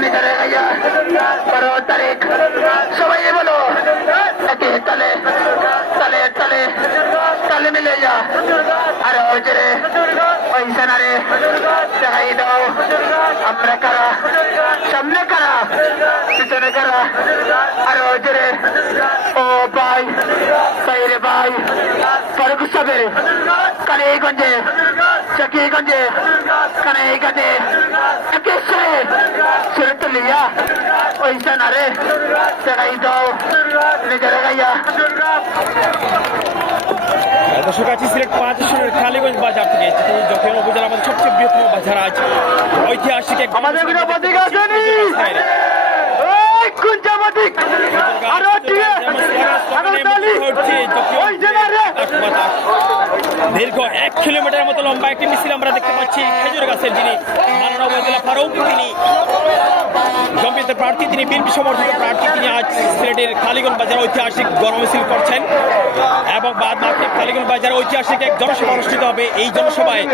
নিজের গাইয়া বারো তারিখ সবাই বলো একে তালে তালে তালে তালে মিলে যা আরে ওজরে ওই সেনারে দেখাই দাও আমরা কারা সামনে কারা পিছনে কারা আরে ওজরে ও ভাই বাইরে ভাই ফারুক সাবে কালীগঞ্জে চকিগঞ্জে কানাইগঞ্জে দাও নিজের গাইয়া দর্শক আছি সিলেট পাঁচ আসনের কালীগঞ্জ বাজার থেকে যখন উপজেলা আমাদের সবচেয়ে বৃহত্তম বাজার আজ। ঐতিহাসিক এক আমাদের কোনো প্রতীক আসেনি এই কুঞ্জা প্রতীক আরও দিয়ে আরও তালি ওই সেনারে দীর্ঘ এক কিলোমিটার মতো লম্বা একটি মিছিল আমরা দেখতে পাচ্ছি। খেজুর গাছের যিনি মাননীয় উপজেলা ফারুক তিনি জম্বিতের প্রার্থী তিনি বিএনপি সমর্থিত প্রার্থী। তিনি আজ সিলেটের কালীগঞ্জ বাজার ঐতিহাসিক গণমিছিল করছেন এবং বাদ বাকি কালীগঞ্জ বাজার ঐতিহাসিক এক জনসভা অনুষ্ঠিত হবে। এই জনসভায়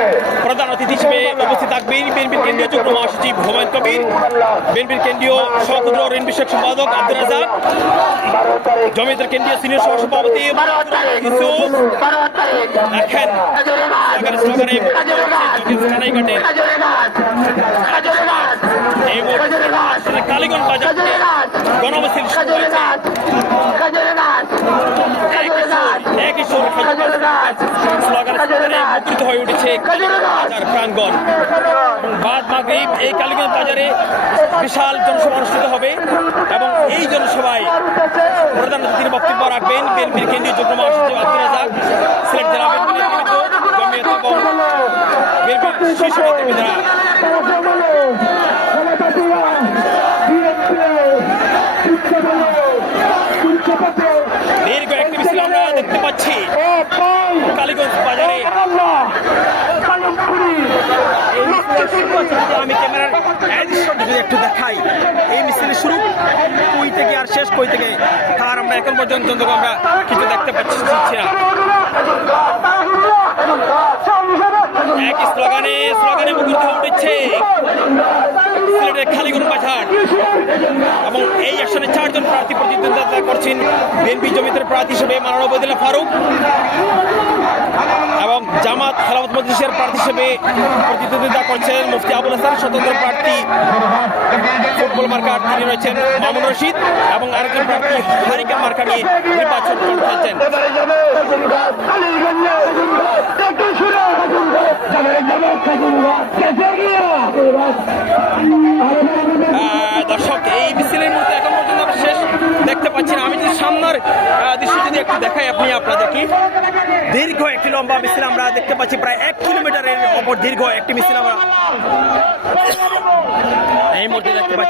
প্রধান অতিথি হিসেবে উপস্থিত থাকবেন বিএনপির কেন্দ্রীয় যুগ্ম মহাসচিব হুমায়ুন কবির বিএনপির কেন্দ্রীয় সহক্ষুদ্র ঋণ বিষয়ক সম্পাদক আব্দুল রাজাক জমিয়তের কেন্দ্রীয় সিনিয়র সহ সভাপতি দেখেন এই মুহূর্তে খাজুরে বাজার শুরু হয়েছে। গাছ একই সুর স্লোগান হয়ে উঠেছে বাজার প্রাঙ্গণ। বাদ মাগরিব এই কালীগঞ্জ বাজারে বিশাল জনসভা অনুষ্ঠিত হবে এবং এই জনসভায় প্রধান অতিথির বক্তব্য রাখবেন বিএনপির কেন্দ্রীয় যুগ্ম মহাসচিব আব্দুল রাজাক সিলেট জেলা বিএনপির নেতৃত্ব এবং বিএনপির শীর্ষ নেতৃবৃন্দরা। দীর্ঘ একটি মিছিল আমরা দেখতে পাচ্ছি। কালীগঞ্জ বাজারে। আমি ক্যামেরার একটু দেখাই, এই মিছিলের শুরু। কই থেকে আর শেষ, কই থেকে তার আমরা এখন পর্যন্ত আমরা কিছু দেখতে পাচ্ছি না। এক স্লোগানে স্লোগানে মুখরিত হয়ে উঠেছে। সিলেটের খালিগঞ্জ বাজার। এবং এই আসনে চারজন প্রার্থী প্রতিদ্বন্দ্বিতা করছেন বিএনপি জমিতের প্রার্থী হিসেবে মাননীয় বদিল্লা ফারুক এবং জামাত খেলাফত মজলিসের প্রার্থী হিসেবে প্রতিদ্বন্দ্বিতা করছেন মুফতি আবুল হাসান স্বতন্ত্র প্রার্থী ফুটবল মার্কার তিনি রয়েছেন মামুন রশিদ এবং আরেকজন প্রার্থী হারিকা মার্কা নিয়ে নির্বাচন করছেন এবারে যাবে সামনের দৃশ্য যদি একটু দেখাই আপনি, আপনাদেরকে। দীর্ঘ একটি লম্বা মিছিল আমরা দেখতে পাচ্ছি, প্রায় এক কিলোমিটারের ওপর দীর্ঘ একটি মিছিল আমরা এই মধ্যে দেখতে পাচ্ছি।